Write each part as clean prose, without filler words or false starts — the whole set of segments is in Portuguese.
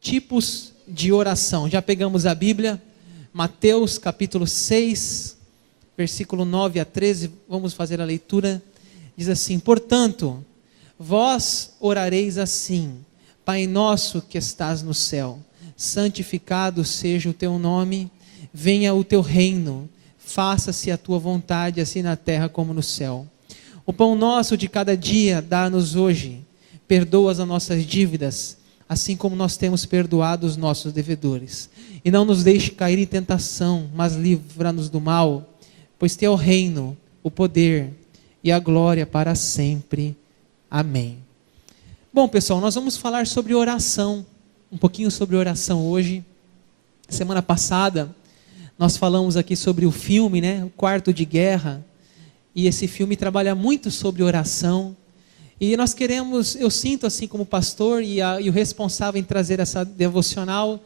tipos de oração. Já pegamos a Bíblia, Mateus capítulo 6, versículo 9 a 13, vamos fazer a leitura. Diz assim: portanto, vós orareis assim: Pai nosso que estás no céu, santificado seja o teu nome, venha o teu reino, faça-se a tua vontade, assim na terra como no céu. O pão nosso de cada dia dá-nos hoje, perdoa as nossas dívidas, assim como nós temos perdoado os nossos devedores. E não nos deixe cair em tentação, mas livra-nos do mal, pois teu é o reino, o poder e a glória para sempre. Amém. Bom, pessoal, nós vamos falar sobre oração, um pouquinho sobre oração hoje. Semana passada, nós falamos aqui sobre o filme, né, O Quarto de Guerra, e esse filme trabalha muito sobre oração. E nós queremos, eu sinto assim como pastor e o responsável em trazer essa devocional,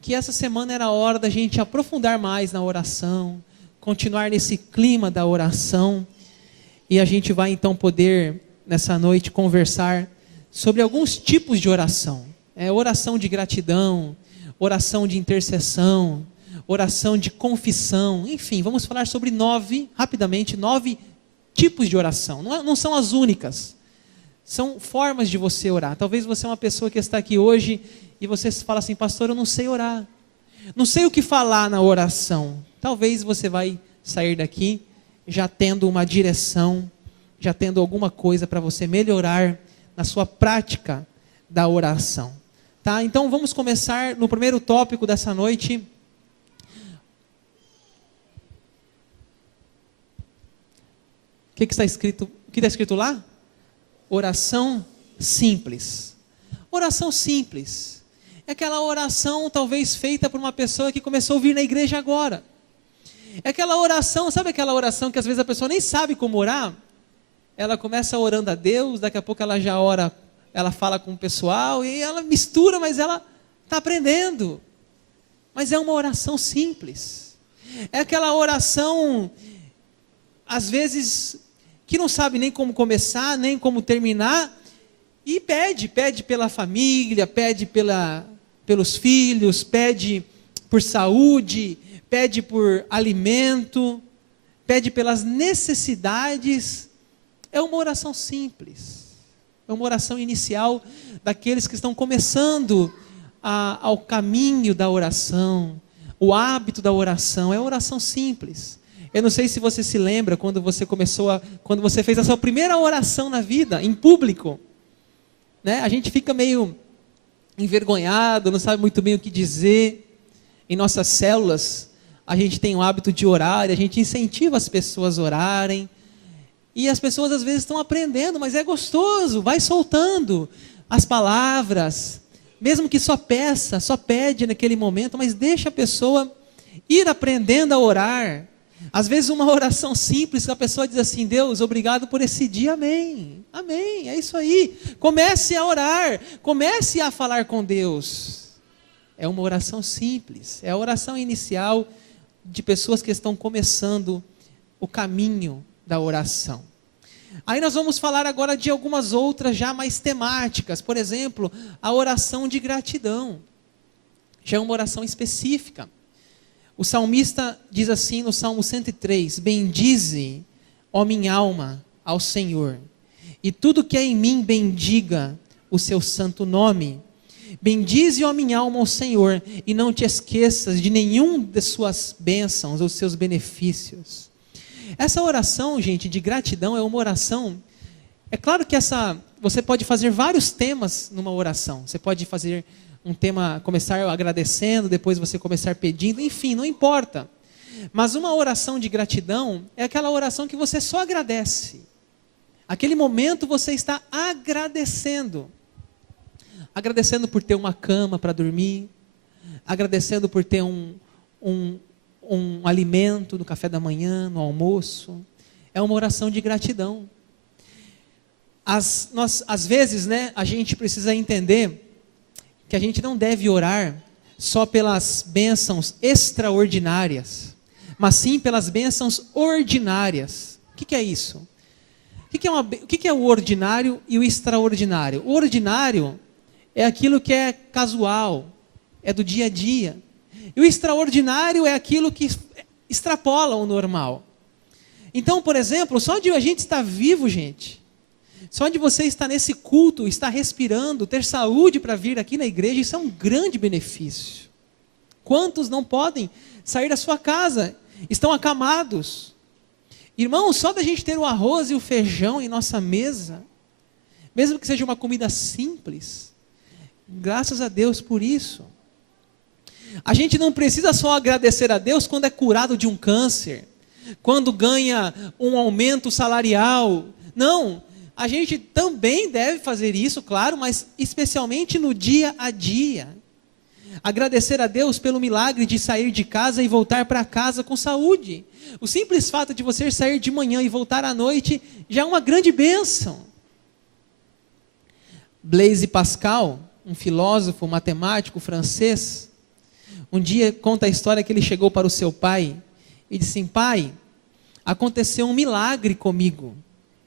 que essa semana era a hora da gente aprofundar mais na oração, continuar nesse clima da oração, e a gente vai então poder, nessa noite, conversar sobre alguns tipos de oração. Oração de gratidão, oração de intercessão, oração de confissão, enfim, vamos falar sobre 9 tipos de oração. Não são as únicas, são formas de você orar. Talvez você é uma pessoa que está aqui hoje e você fala assim: pastor, eu não sei orar, não sei o que falar na oração. Talvez você vai sair daqui já tendo uma direção, já tendo alguma coisa para você melhorar na sua prática da oração. Tá? Então vamos começar no primeiro tópico dessa noite. O que está escrito? O que está escrito lá? Oração simples. Oração simples é aquela oração talvez feita por uma pessoa que começou a vir na igreja agora. É aquela oração, sabe aquela oração que às vezes a pessoa nem sabe como orar? Ela começa orando a Deus, daqui a pouco ela já ora, ela fala com o pessoal e ela mistura, mas ela está aprendendo. Mas é uma oração simples. É aquela oração, às vezes, que não sabe nem como começar, nem como terminar, e pede pela família, pede pelos filhos, pede por saúde, pede por alimento, pede pelas necessidades. É uma oração simples, é uma oração inicial daqueles que estão começando ao caminho da oração, o hábito da oração. É uma oração simples. Eu não sei se você se lembra quando você fez a sua primeira oração na vida, em público, né? A gente fica meio envergonhado, não sabe muito bem o que dizer. Em nossas células, a gente tem o hábito de orar, a gente incentiva as pessoas a orarem, e as pessoas às vezes estão aprendendo, mas é gostoso, vai soltando as palavras, mesmo que só pede naquele momento, mas deixa a pessoa ir aprendendo a orar. Às vezes uma oração simples, a pessoa diz assim: Deus, obrigado por esse dia, amém, amém, é isso aí. Comece a orar, comece a falar com Deus. É uma oração simples, é a oração inicial de pessoas que estão começando o caminho da oração. Aí nós vamos falar agora de algumas outras já mais temáticas. Por exemplo, a oração de gratidão, já é uma oração específica. O salmista diz assim no Salmo 103, bendize, ó minha alma, ao Senhor, e tudo que é em mim bendiga o seu santo nome. Bendize, ó minha alma, ao Senhor, e não te esqueças de nenhum de suas bênçãos ou seus benefícios. Essa oração, gente, de gratidão é uma oração, é claro que você pode fazer vários temas numa oração. Você pode fazer um tema, começar agradecendo, depois você começar pedindo, enfim, não importa. Mas uma oração de gratidão é aquela oração que você só agradece. Aquele momento você está agradecendo. Agradecendo por ter uma cama para dormir, agradecendo por ter um alimento no café da manhã, no almoço. É uma oração de gratidão. Às vezes, né, a gente precisa entender que a gente não deve orar só pelas bênçãos extraordinárias, mas sim pelas bênçãos ordinárias. O que é isso? O que é o ordinário e o extraordinário? O ordinário é aquilo que é casual, é do dia a dia. E o extraordinário é aquilo que extrapola o normal. Então, por exemplo, só de a gente estar vivo, gente, só de você estar nesse culto, estar respirando, ter saúde para vir aqui na igreja, isso é um grande benefício. Quantos não podem sair da sua casa, estão acamados? Irmãos, só da gente ter o arroz e o feijão em nossa mesa, mesmo que seja uma comida simples, graças a Deus por isso. A gente não precisa só agradecer a Deus quando é curado de um câncer, quando ganha um aumento salarial. Não, a gente também deve fazer isso, claro, mas especialmente no dia a dia. Agradecer a Deus pelo milagre de sair de casa e voltar para casa com saúde. O simples fato de você sair de manhã e voltar à noite já é uma grande bênção. Blaise Pascal, um filósofo, matemático francês, um dia conta a história que ele chegou para o seu pai e disse assim: pai, aconteceu um milagre comigo.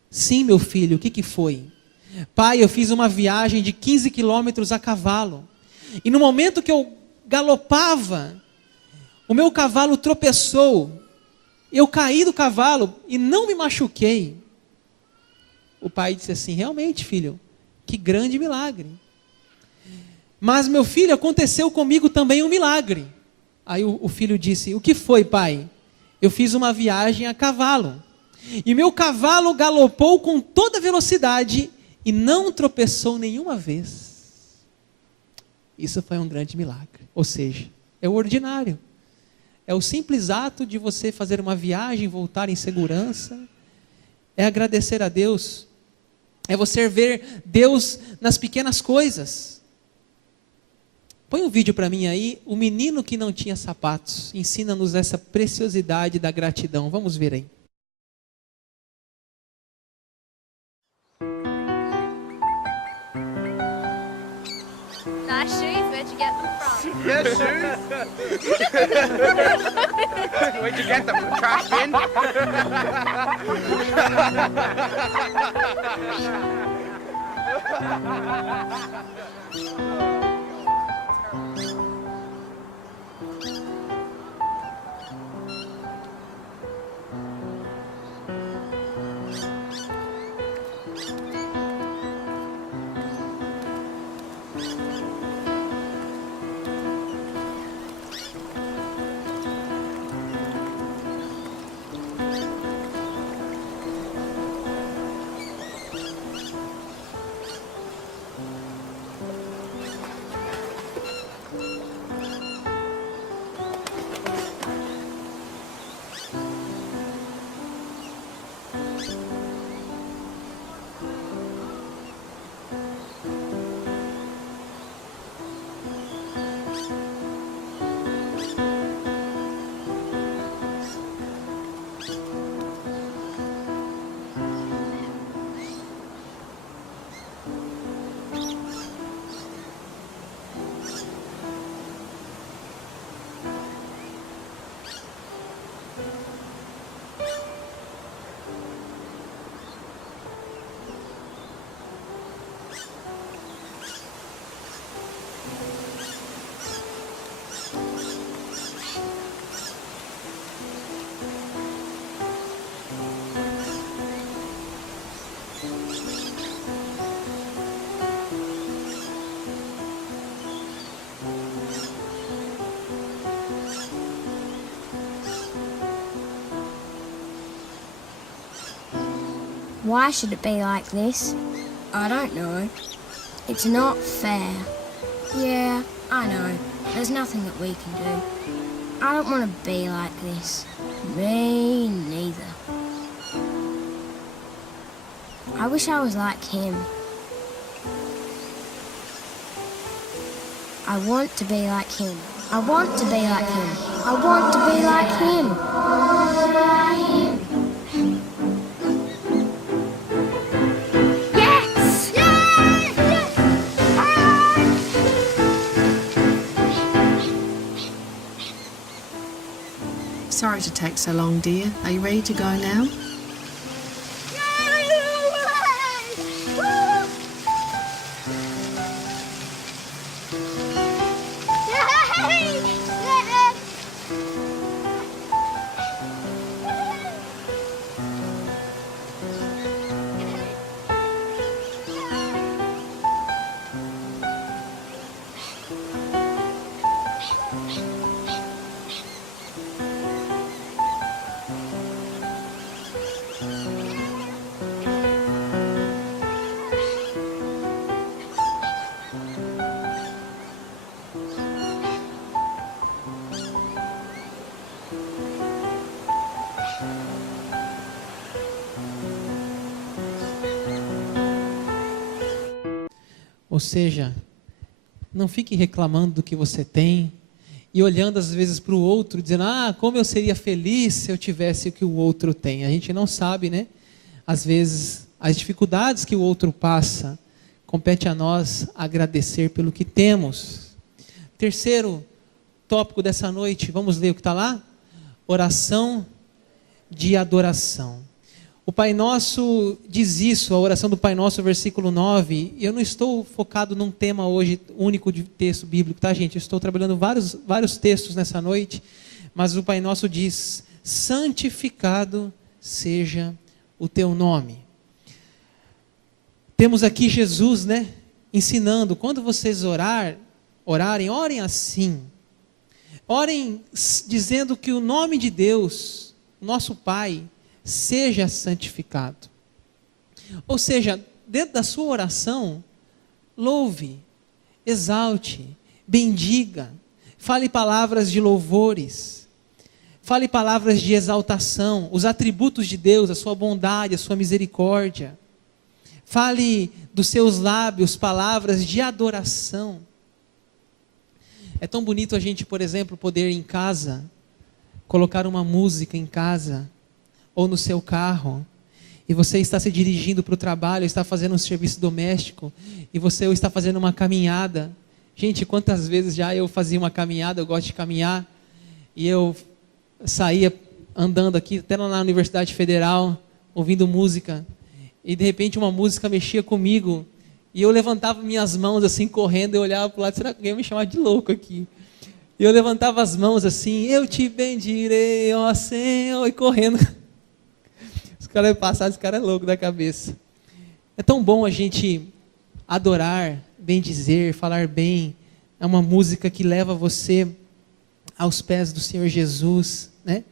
Sim, meu filho, o que foi? Pai, eu fiz uma viagem de 15 quilômetros a cavalo. E no momento que eu galopava, o meu cavalo tropeçou. Eu caí do cavalo e não me machuquei. O pai disse assim: realmente, filho, que grande milagre. Mas, meu filho, aconteceu comigo também um milagre. Aí o filho disse: o que foi, pai? Eu fiz uma viagem a cavalo. E meu cavalo galopou com toda velocidade e não tropeçou nenhuma vez. Isso foi um grande milagre. Ou seja, é o ordinário. É o simples ato de você fazer uma viagem, voltar em segurança. É agradecer a Deus. É você ver Deus nas pequenas coisas. Põe um vídeo para mim aí. O menino que não tinha sapatos. Ensina-nos essa preciosidade da gratidão. Vamos ver aí. Nice shoes, where'd you get them from? Yeah, shoes. Where'd you get them? From trash bin? Why should it be like this? I don't know. It's not fair. Yeah, I know. There's nothing that we can do. I don't want to be like this. Me neither. I wish I was like him. I want to be like him. I want to be like him. I want to be like him. Yes! Yes! Yes! Sorry to take so long, dear. Are you ready to go now? Ou seja, não fique reclamando do que você tem e olhando às vezes para o outro, dizendo, como eu seria feliz se eu tivesse o que o outro tem. A gente não sabe, né? Às vezes, as dificuldades que o outro passa, compete a nós agradecer pelo que temos. Terceiro tópico dessa noite, vamos ler o que está lá? Oração de adoração. O Pai Nosso diz isso, a oração do Pai Nosso, versículo 9. Eu não estou focado num tema hoje único de texto bíblico, tá, gente? Eu estou trabalhando vários textos nessa noite, mas o Pai Nosso diz, santificado seja o teu nome. Temos aqui Jesus, né, ensinando, quando vocês orarem, orem assim. Orem dizendo que o nome de Deus, nosso Pai, seja santificado. Ou seja, dentro da sua oração, louve, exalte, bendiga, fale palavras de louvores, fale palavras de exaltação, os atributos de Deus, a sua bondade, a sua misericórdia. Fale dos seus lábios palavras de adoração. É tão bonito a gente, por exemplo, poder em casa, colocar uma música em casa, ou no seu carro, e você está se dirigindo para o trabalho, está fazendo um serviço doméstico, e você está fazendo uma caminhada. Gente, quantas vezes já eu fazia uma caminhada, eu gosto de caminhar, e eu saía andando aqui, até lá na Universidade Federal, ouvindo música, e de repente uma música mexia comigo, e eu levantava minhas mãos assim, correndo, eu olhava para o lado, será que alguém ia me chamar de louco aqui? E eu levantava as mãos assim, eu te bendirei, ó Senhor, e correndo. Os caras passaram, esse cara é louco da cabeça. É tão bom a gente adorar, bendizer, falar bem. É uma música que leva você aos pés do Senhor Jesus, né?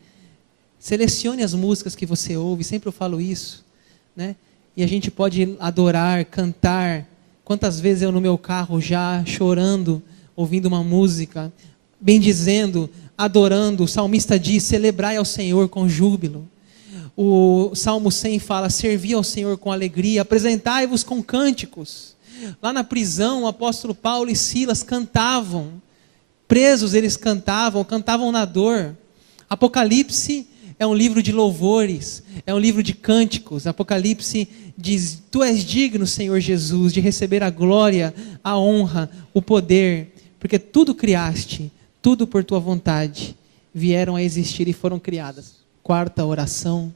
Selecione as músicas que você ouve, sempre eu falo isso, né? E a gente pode adorar, cantar. Quantas vezes eu no meu carro já chorando, ouvindo uma música, bendizendo, adorando. O salmista diz, celebrai ao Senhor com júbilo. O Salmo 100 fala, servi ao Senhor com alegria, apresentai-vos com cânticos. Lá na prisão, o apóstolo Paulo e Silas cantavam, presos eles cantavam na dor. Apocalipse é um livro de louvores, é um livro de cânticos. Apocalipse diz, tu és digno, Senhor Jesus, de receber a glória, a honra, o poder, porque tudo criaste, tudo por tua vontade, vieram a existir e foram criadas. Quarta oração,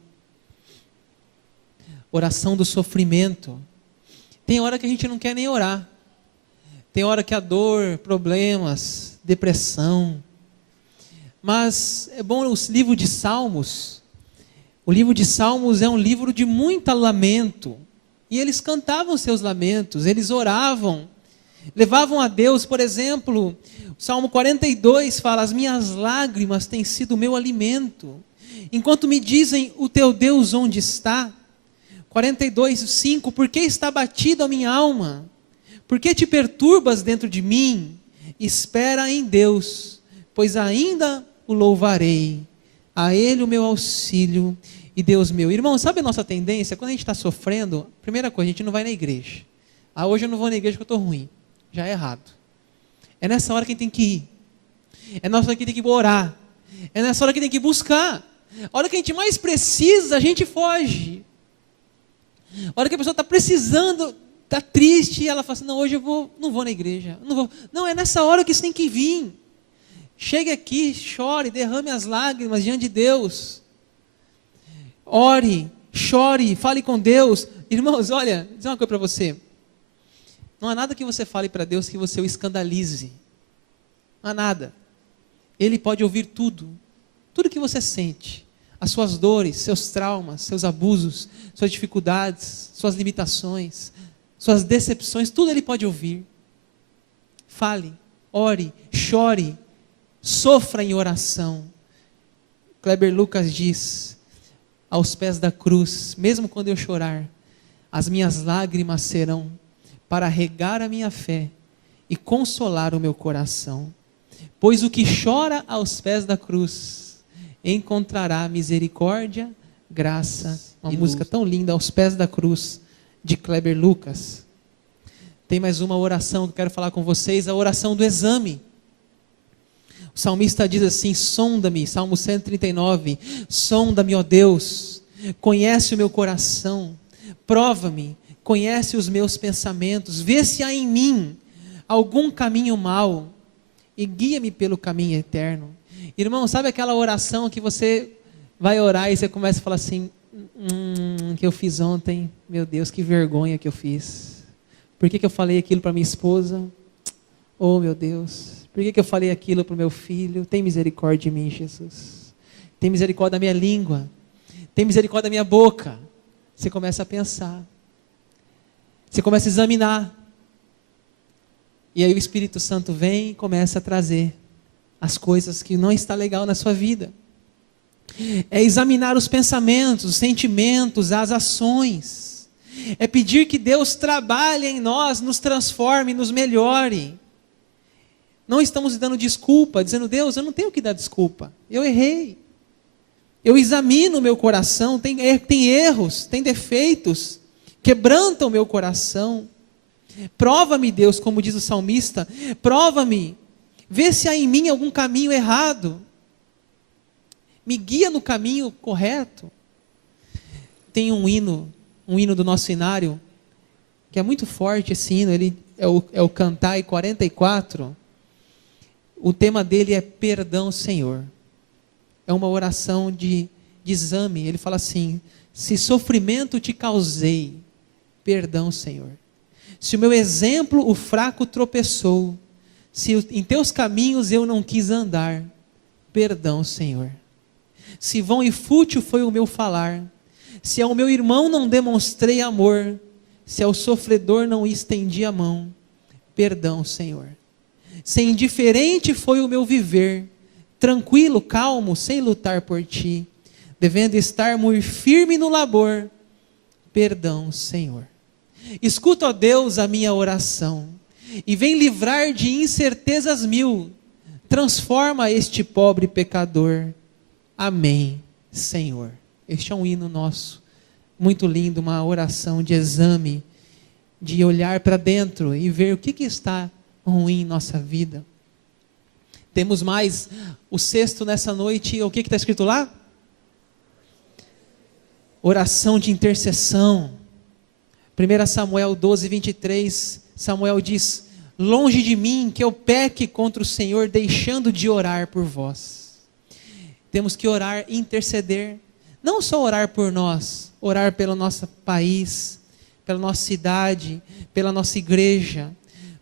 oração do sofrimento. Tem hora que a gente não quer nem orar. Tem hora que a dor, problemas, depressão. Mas é bom o livro de Salmos. O livro de Salmos é um livro de muito lamento. E eles cantavam seus lamentos, eles oravam, levavam a Deus, por exemplo, o Salmo 42 fala, as minhas lágrimas têm sido o meu alimento. Enquanto me dizem, o teu Deus onde está? 42:5, por que está batida a minha alma? Por que te perturbas dentro de mim? Espera em Deus, pois ainda o louvarei. A Ele o meu auxílio e Deus meu. Irmão, sabe a nossa tendência? Quando a gente está sofrendo, primeira coisa, a gente não vai na igreja. Hoje eu não vou na igreja porque eu estou ruim. Já é errado. É nessa hora que a gente tem que ir. É nessa hora que tem que orar. É nessa hora que tem que buscar. A hora que a gente mais precisa, a gente foge. A hora que a pessoa está precisando, está triste, e ela fala assim, não, hoje eu não vou na igreja. Não, é nessa hora que isso tem que vir. Chegue aqui, chore, derrame as lágrimas diante de Deus. Ore, chore, fale com Deus. Irmãos, olha, vou dizer uma coisa para você. Não há nada que você fale para Deus que você o escandalize. Não há nada. Ele pode ouvir tudo. Tudo que você sente. As suas dores, seus traumas, seus abusos, suas dificuldades, suas limitações, suas decepções, tudo Ele pode ouvir. Fale. ore, chore, sofra em oração. Kleber Lucas diz, aos pés da cruz, mesmo quando eu chorar, as minhas lágrimas serão para regar a minha fé e consolar o meu coração. Pois o que chora aos pés da cruz encontrará misericórdia, graça. Uma música tão linda, Aos Pés da Cruz, de Kleber Lucas. Tem mais uma oração que eu quero falar com vocês, a oração do exame. O salmista diz assim, sonda-me, Salmo 139, sonda-me, ó Deus, conhece o meu coração, prova-me, conhece os meus pensamentos, vê se há em mim algum caminho mau e guia-me pelo caminho eterno. Irmão, sabe aquela oração que você vai orar e você começa a falar assim, que eu fiz ontem, meu Deus, que vergonha que eu fiz. Por que eu falei aquilo para minha esposa? Oh, meu Deus. Por que eu falei aquilo para o meu filho? Tem misericórdia de mim, Jesus. Tem misericórdia da minha língua. Tem misericórdia da minha boca. Você começa a pensar. Você começa a examinar. E aí o Espírito Santo vem e começa a trazer as coisas que não está legal na sua vida. É examinar os pensamentos, os sentimentos, as ações. É pedir que Deus trabalhe em nós, nos transforme, nos melhore. Não estamos dando desculpa, dizendo, Deus, eu não tenho que dar desculpa. Eu errei. Eu examino o meu coração, tem erros, tem defeitos, quebrantam o meu coração. Prova-me, Deus, como diz o salmista, prova-me, vê se há em mim algum caminho errado. Me guia no caminho correto. Tem um hino do nosso inário, que é muito forte esse hino, ele é o Cantai 44. O tema dele é perdão, Senhor. É uma oração de exame. Ele fala assim, se sofrimento te causei, perdão, Senhor. Se o meu exemplo o fraco tropeçou, se em teus caminhos eu não quis andar, perdão, Senhor. Se vão e fútil foi o meu falar, se ao meu irmão não demonstrei amor, se ao sofredor não estendi a mão, perdão, Senhor. Se indiferente foi o meu viver, tranquilo, calmo, sem lutar por ti, devendo estar muito firme no labor, perdão, Senhor. Escuta, ó Deus, a minha oração, e vem livrar de incertezas mil, transforma este pobre pecador. Amém, Senhor. Este é um hino nosso, muito lindo, uma oração de exame, de olhar para dentro e ver o que está ruim em nossa vida. Temos mais o sexto nessa noite, o que está escrito lá? Oração de intercessão. 1 Samuel 12, 23, Samuel diz, longe de mim que eu peque contra o Senhor, deixando de orar por vós. Temos que orar e interceder, não só orar por nós, orar pelo nosso país, pela nossa cidade, pela nossa igreja.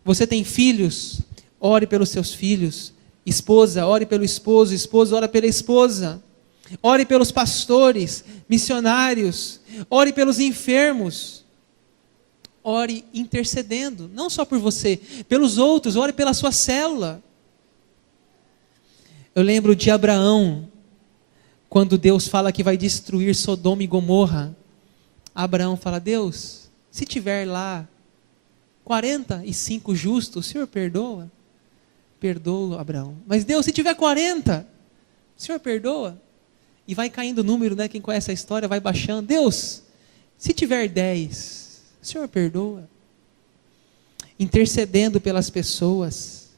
Você tem filhos? Ore pelos seus filhos. Esposa, ore pelo esposo. Esposo, ore pela esposa. Ore pelos pastores, missionários. Ore pelos enfermos. Ore intercedendo, não só por você, pelos outros. Ore pela sua célula. Eu lembro de Abraão, quando Deus fala que vai destruir Sodoma e Gomorra. Abraão fala, Deus, se tiver lá 45 justos, o Senhor perdoa? Perdoa, Abraão. Mas Deus, se tiver 40, o Senhor perdoa? E vai caindo o número, né? Quem conhece a história vai baixando. Deus, se tiver 10, o Senhor perdoa? Intercedendo pelas pessoas.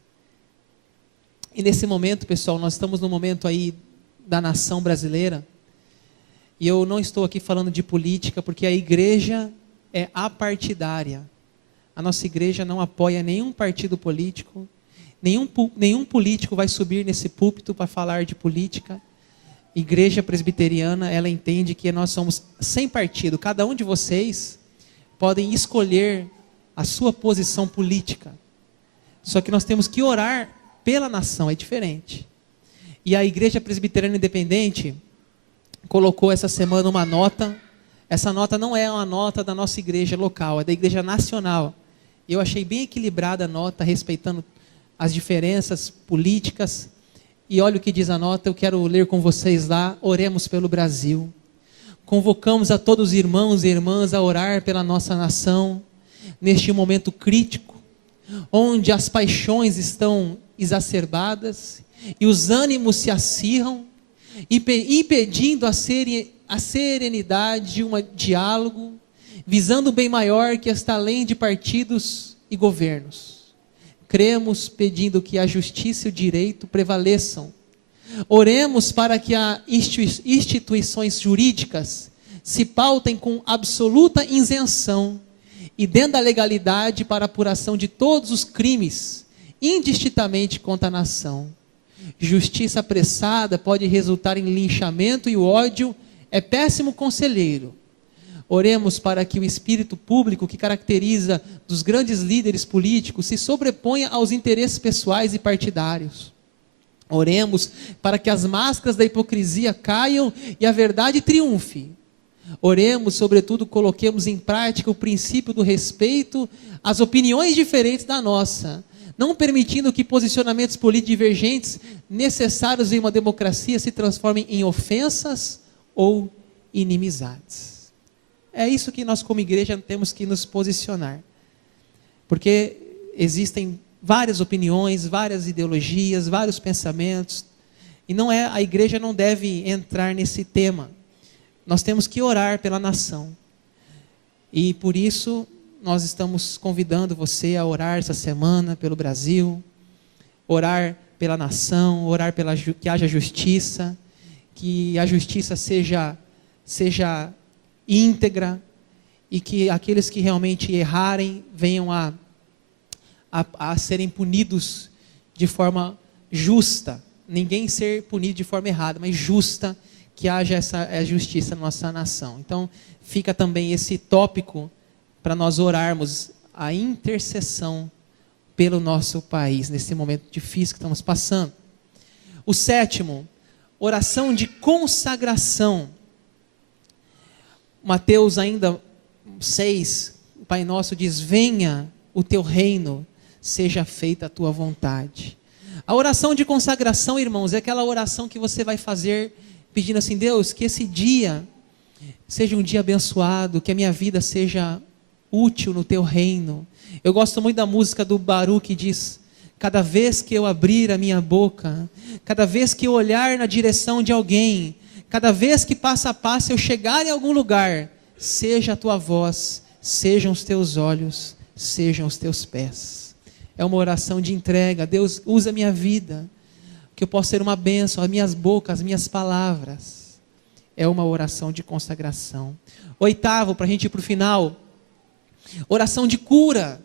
E nesse momento, pessoal, nós estamos no momento aí da nação brasileira. E eu não estou aqui falando de política, porque a igreja é apartidária. A nossa igreja não apoia nenhum partido político, nenhum político vai subir nesse púlpito para falar de política. Igreja presbiteriana, ela entende que nós somos sem partido. Cada um de vocês podem escolher a sua posição política. Só que nós temos que orar pela nação, é diferente. E a Igreja Presbiteriana Independente colocou essa semana uma nota. Essa nota não é uma nota da nossa igreja local, é da igreja nacional. Eu achei bem equilibrada a nota, respeitando as diferenças políticas. E olha o que diz a nota, eu quero ler com vocês lá. Oremos pelo Brasil. Convocamos a todos os irmãos e irmãs a orar pela nossa nação, neste momento crítico, onde as paixões estão exacerbadas e os ânimos se acirram, impedindo a serenidade de um diálogo, visando o bem maior que está além de partidos e governos. Cremos pedindo que a justiça e o direito prevaleçam. Oremos para que as instituições jurídicas se pautem com absoluta isenção e dentro da legalidade para a apuração de todos os crimes, indistintamente contra a nação. Justiça apressada pode resultar em linchamento e o ódio é péssimo conselheiro. Oremos para que o espírito público que caracteriza dos grandes líderes políticos se sobreponha aos interesses pessoais e partidários. Oremos para que as máscaras da hipocrisia caiam e a verdade triunfe. Oremos, sobretudo, coloquemos em prática o princípio do respeito às opiniões diferentes da nossa, não permitindo que posicionamentos políticos divergentes necessários em uma democracia se transformem em ofensas ou inimizades. É isso que nós como igreja temos que nos posicionar, porque existem várias opiniões, várias ideologias, vários pensamentos, e a igreja não deve entrar nesse tema. Nós temos que orar pela nação, e por isso nós estamos convidando você a orar essa semana pelo Brasil, orar pela nação, orar que haja justiça, que a justiça seja íntegra, e que aqueles que realmente errarem venham a serem punidos de forma justa, ninguém ser punido de forma errada, mas justa, que haja essa justiça na nossa nação. Então fica também esse tópico para nós orarmos a intercessão pelo nosso país, nesse momento difícil que estamos passando. O sétimo, oração de consagração. Mateus ainda 6, o Pai Nosso diz: venha o teu reino, seja feita a tua vontade. A oração de consagração, irmãos, é aquela oração que você vai fazer pedindo assim: Deus, que esse dia seja um dia abençoado, que a minha vida seja útil no teu reino. Eu gosto muito da música do Baru que diz: cada vez que eu abrir a minha boca, cada vez que eu olhar na direção de alguém, cada vez que passo a passo eu chegar em algum lugar, seja a tua voz, sejam os teus olhos, sejam os teus pés. É uma oração de entrega. Deus, usa a minha vida, que eu possa ser uma bênção, as minhas bocas, as minhas palavras. É uma oração de consagração. Oitavo, para a gente ir para o final, oração de cura.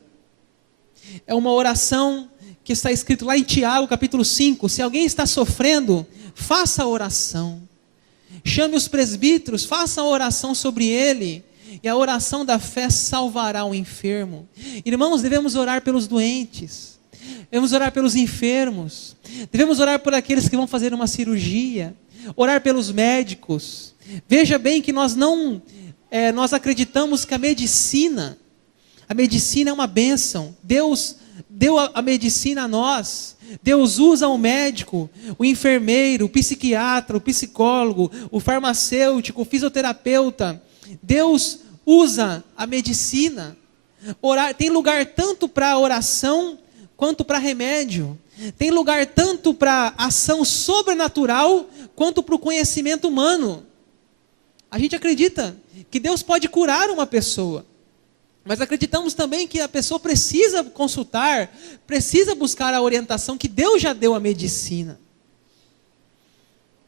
É uma oração que está escrito lá em Tiago, capítulo 5. Se alguém está sofrendo, faça a oração. Chame os presbíteros, faça a oração sobre ele. E a oração da fé salvará o enfermo. Irmãos, devemos orar pelos doentes. Devemos orar pelos enfermos. Devemos orar por aqueles que vão fazer uma cirurgia. Orar pelos médicos. Veja bem que nós acreditamos que a medicina é uma bênção. Deus deu a medicina a nós. Deus usa o médico, o enfermeiro, o psiquiatra, o psicólogo, o farmacêutico, o fisioterapeuta. Deus usa a medicina. Tem lugar tanto para oração quanto para remédio. Tem lugar tanto para ação sobrenatural quanto para o conhecimento humano. A gente acredita que Deus pode curar uma pessoa, mas acreditamos também que a pessoa precisa consultar, precisa buscar a orientação que Deus já deu à medicina.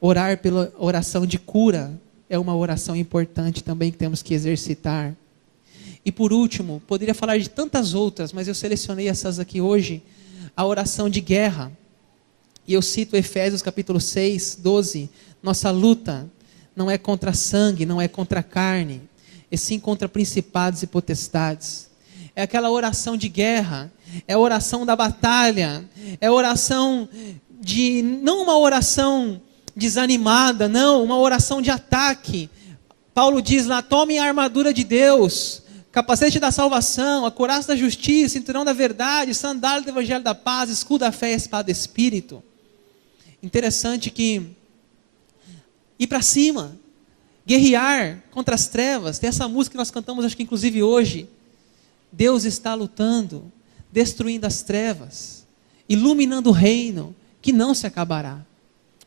Orar pela oração de cura é uma oração importante também que temos que exercitar. E por último, poderia falar de tantas outras, mas eu selecionei essas aqui hoje. A oração de guerra. E eu cito Efésios capítulo 6, 12. Nossa luta não é contra sangue, não é contra carne, e sim contra principados e potestades. É aquela oração de guerra, é a oração da batalha, é a oração não uma oração desanimada, não, uma oração de ataque. Paulo diz lá: tomem a armadura de Deus, Capacete da salvação, a couraça da justiça, cinturão da verdade, sandália do evangelho da paz, escudo da fé e espada do espírito. Interessante que ir para cima, guerrear contra as trevas. Tem essa música que nós cantamos, acho que inclusive hoje. Deus está lutando, destruindo as trevas, iluminando o reino que não se acabará.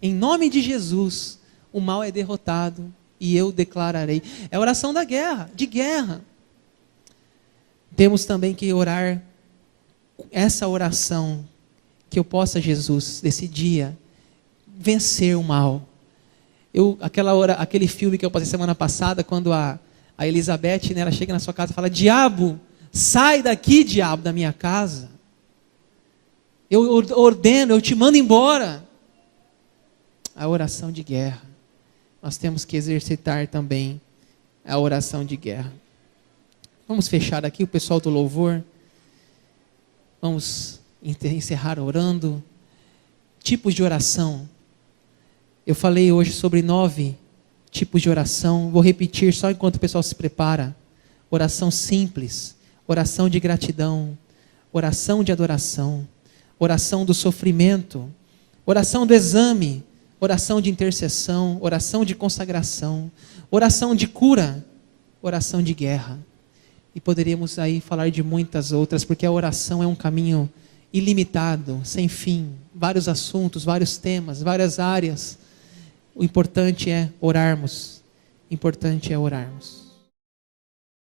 Em nome de Jesus, o mal é derrotado e eu declararei. É a oração da guerra, de guerra. Temos também que orar essa oração, que eu possa, Jesus, nesse dia, vencer o mal. Aquele filme que eu passei semana passada, quando a Elizabeth, né, ela chega na sua casa e fala: diabo, sai daqui, diabo, da minha casa. Eu ordeno, eu te mando embora. A oração de guerra. Nós temos que exercitar também a oração de guerra. Vamos fechar aqui, o pessoal do louvor. Vamos encerrar orando. Tipos de oração. Eu falei hoje sobre 9 tipos de oração. Vou repetir só enquanto o pessoal se prepara. Oração simples, oração de gratidão, oração de adoração, oração do sofrimento, oração do exame, oração de intercessão, oração de consagração, oração de cura, oração de guerra. E poderíamos aí falar de muitas outras, porque a oração é um caminho ilimitado, sem fim, vários assuntos, vários temas, várias áreas. O importante é orarmos. O importante é orarmos.